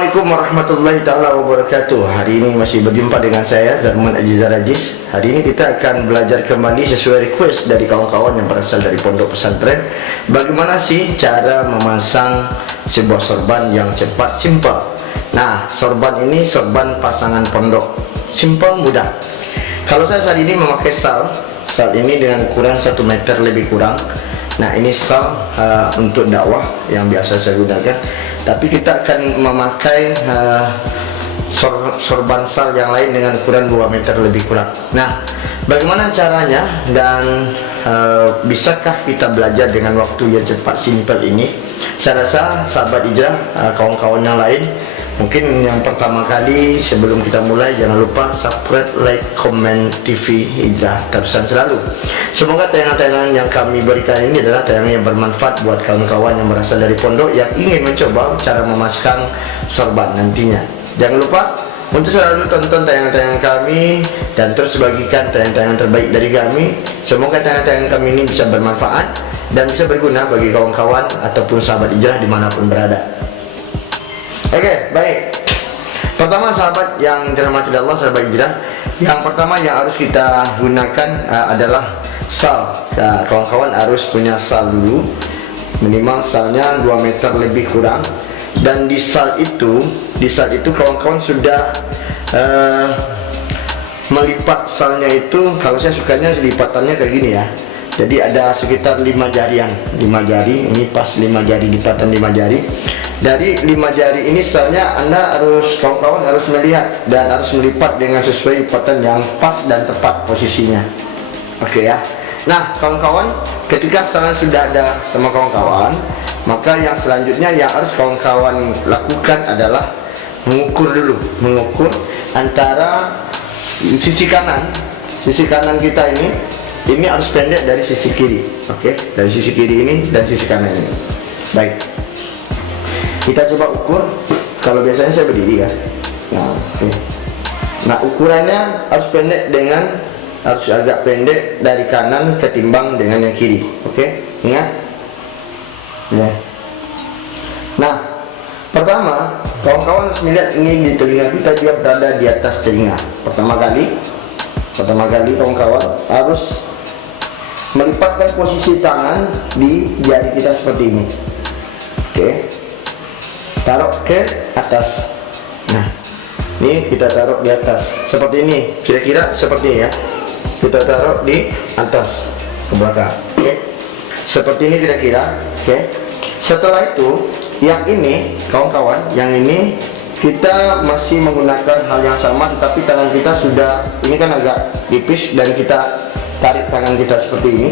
Assalamualaikum warahmatullahi taala wabarakatuh. Hari ini masih berjumpa dengan saya Zarman Ajizar Aziz. Hari ini kita akan belajar kembali sesuai request dari kawan-kawan yang berasal dari pondok pesantren. Bagaimana sih cara memasang sebuah sorban yang cepat, simple. Nah, sorban ini sorban pasangan pondok, simple, mudah. Kalau saya saat ini memakai sal ini dengan ukuran 1 meter lebih kurang. Nah, ini sal untuk dakwah yang biasa saya gunakan. Tapi kita akan memakai sorban sal yang lain dengan ukuran 2 meter lebih kurang. Nah, bagaimana caranya dan bisakah kita belajar dengan waktu yang cepat, simple ini? Saya rasa sahabat hijrah, kawan-kawan yang lain, mungkin yang pertama kali sebelum kita mulai, jangan lupa subscribe, like, comment TV Hijrah Terpesan Selalu. Semoga tayangan-tayangan yang kami berikan ini adalah tayangan yang bermanfaat buat kawan-kawan yang berasal dari pondok yang ingin mencoba cara memasang sorban nantinya. Jangan lupa untuk selalu tonton tayangan-tayangan kami dan terus bagikan tayangan-tayangan terbaik dari kami. Semoga tayangan-tayangan kami ini bisa bermanfaat dan bisa berguna bagi kawan-kawan ataupun sahabat hijrah dimanapun berada. Oke, baik. Pertama, sahabat yang dirahmati Allah, sahabat hijrah, yang pertama yang harus kita gunakan adalah sal. Nah, kawan-kawan harus punya sal dulu. Minimal salnya 2 meter lebih kurang. Dan di sal itu kawan-kawan sudah melipat salnya itu. Kalau saya sukanya lipatannya kayak gini ya. Jadi ada sekitar 5 jarian, 5 jari. Ini pas 5 jari, lipatan 5 jari. Dari 5 jari ini salnya kawan-kawan harus melihat dan harus melipat dengan sesuai lipatan yang pas dan tepat posisinya. Oke ya. Nah, kawan-kawan, ketika salnya sudah ada sama kawan-kawan, maka yang selanjutnya yang harus kawan-kawan lakukan adalah mengukur dulu, mengukur antara sisi kanan kita ini harus pendek dari sisi kiri. Oke, dari sisi kiri ini dan sisi kanan ini. Baik. Kita coba ukur. Kalau biasanya saya berdiri ya. Nah, okay. Nah, ukurannya harus agak pendek dari kanan ketimbang dengan yang kiri. Oke, ingat. Ya. Nah, pertama kawan-kawan harus melihat ini di telinga kita, dia berada di atas telinga. Pertama kali kawan-kawan harus melipatkan posisi tangan di jari kita seperti ini. Oke. Taruh ke atas. Nah, ini kita taruh di atas seperti ini, kira-kira seperti ini ya. Kita taruh di atas ke belakang. Oke, seperti ini kira-kira. Oke, setelah itu yang ini kawan-kawan, yang ini kita masih menggunakan hal yang sama, tetapi tangan kita sudah, ini kan agak tipis, dan kita tarik tangan kita seperti ini.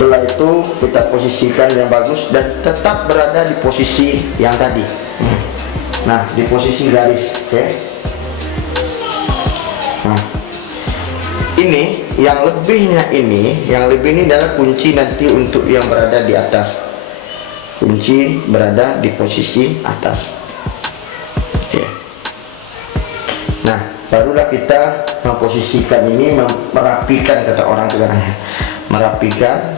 Setelah itu kita posisikan yang bagus dan tetap berada di posisi yang tadi. Nah, di posisi garis. Oke. Nah, ini yang lebih ini adalah kunci nanti untuk yang berada di atas. Kunci berada di posisi atas. Oke. Nah, barulah kita memposisikan ini, merapikan, kata orang sekarang, merapikan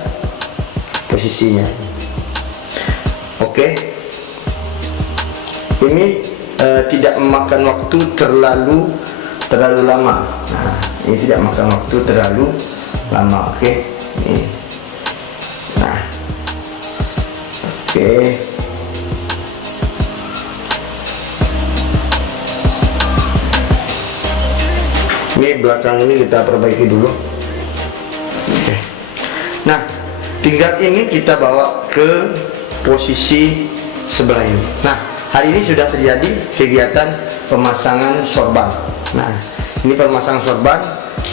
posisinya. Oke. Ini tidak memakan waktu terlalu lama. Nah, ini tidak makan waktu terlalu lama. Oke. Ini. Nah. Oke. Ini belakang ini kita perbaiki dulu. Oke. Nah, tinggal ini kita bawa ke posisi sebelah ini. Nah, hari ini sudah terjadi kegiatan pemasangan sorban. Nah, ini pemasangan sorban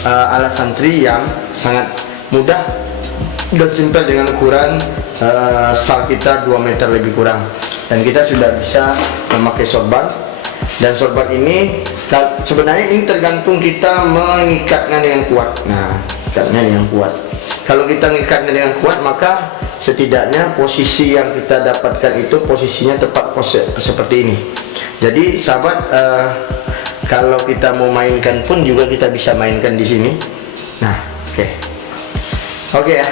ala santri yang sangat mudah dan simpel dengan ukuran sal kita 2 meter lebih kurang. Dan kita sudah bisa memakai sorban. Dan sorban ini sebenarnya ini tergantung kita mengikatnya dengan kuat. Nah, ikatnya dengan kuat. Kalau kita ngikatnya dengan kuat, maka setidaknya posisi yang kita dapatkan itu posisinya tepat seperti ini. Jadi sahabat, kalau kita mau mainkan pun juga kita bisa mainkan di sini. Nah, oke ya.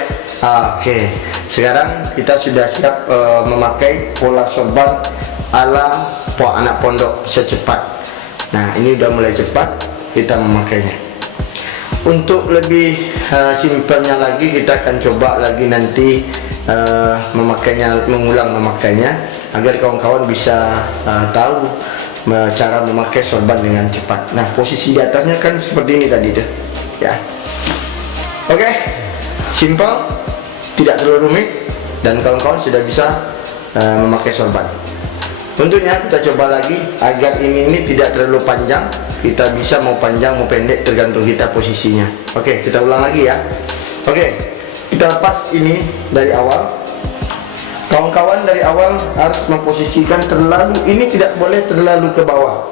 Oke. Sekarang kita sudah siap memakai pola sorban ala anak pondok secepat. Nah, ini udah mulai cepat kita memakainya. Untuk lebih simpelnya lagi, kita akan coba lagi nanti mengulang memakainya agar kawan-kawan bisa tahu cara memakai sorban dengan cepat. Nah, posisi di atasnya kan seperti ini tadi tuh, ya. Oke, simple, tidak terlalu rumit, dan kawan-kawan sudah bisa memakai sorban. Tentunya kita coba lagi agar ini tidak terlalu panjang. Kita bisa mau panjang mau pendek tergantung kita posisinya. Oke, kita ulang lagi ya. Oke, kita lepas ini dari awal. Kawan-kawan dari awal harus memposisikan ini tidak boleh terlalu ke bawah.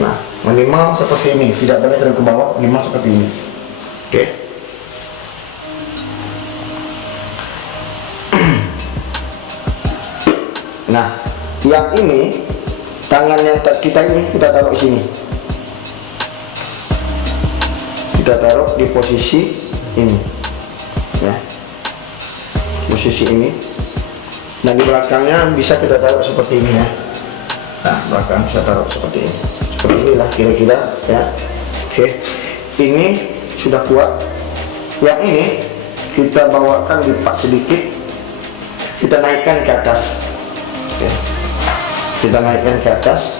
Nah, minimal seperti ini, tidak boleh terlalu ke bawah, minimal seperti ini. Oke. Nah, yang ini tangan yang kita ini kita taruh di sini. Kita taruh di posisi ini. Ya. Posisi ini. Nah, di belakangnya bisa kita taruh seperti ini ya. Nah, belakang bisa taruh seperti ini. Seperti inilah kira-kira ya. Oke. Ini sudah kuat. Yang ini kita bawakan lipat sedikit. Kita naikkan ke atas. Oke. Kita naikkan ke atas.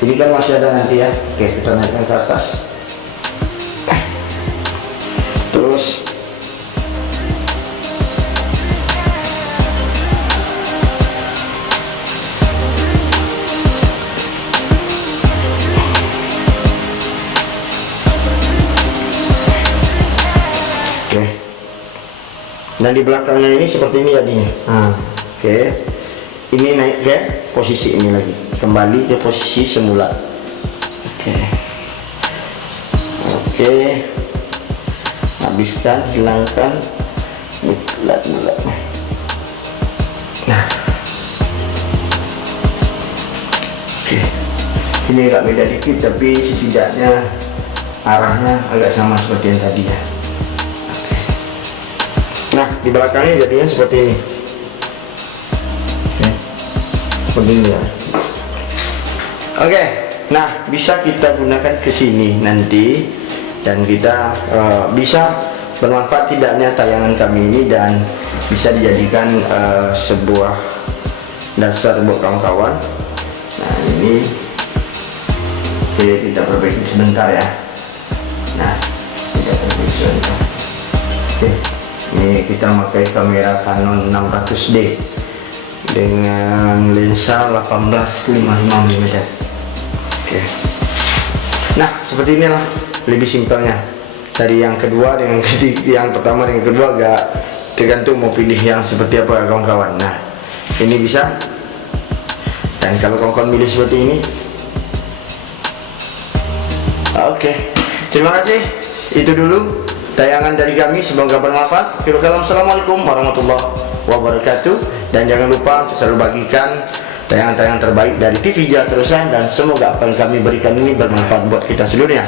Ini kan masih ada nanti ya. Oke, kita naikkan ke atas. Terus dan di belakangnya ini seperti ini jadinya. Oke. Ini naik ke posisi ini lagi, kembali ke posisi semula. Oke, habiskan, hilangkan bulat-bulat. Nah, oke, ini agak beda dikit tapi setidaknya arahnya agak sama seperti yang tadi ya. Nah, di belakangnya jadinya seperti ini. Seperti ini ya. Oke, nah bisa kita gunakan ke sini nanti, dan kita bisa bermanfaat tidaknya tayangan kami ini, dan bisa dijadikan sebuah dasar buat kawan-kawan. Nah, ini oke, kita perbaiki sebentar ya. Nah, kita perbaiki sebentar. Oke. Ini kita pakai kamera Canon 600D dengan lensa 18-55 mm. Oke. Nah, seperti inilah lebih simpelnya. Dari yang kedua dengan yang pertama dengan kedua agak tergantung mau pilih yang seperti apa kawan-kawan. Nah, ini bisa. Dan kalau kawan-kawan pilih seperti ini, oke. Terima kasih. Itu dulu tayangan dari kami, semoga bermanfaat. Assalamualaikum warahmatullahi wabarakatuh. Dan jangan lupa untuk selalu bagikan tayangan-tayangan terbaik dari TV Jatrusan, dan semoga apa yang kami berikan ini bermanfaat buat kita seluruhnya.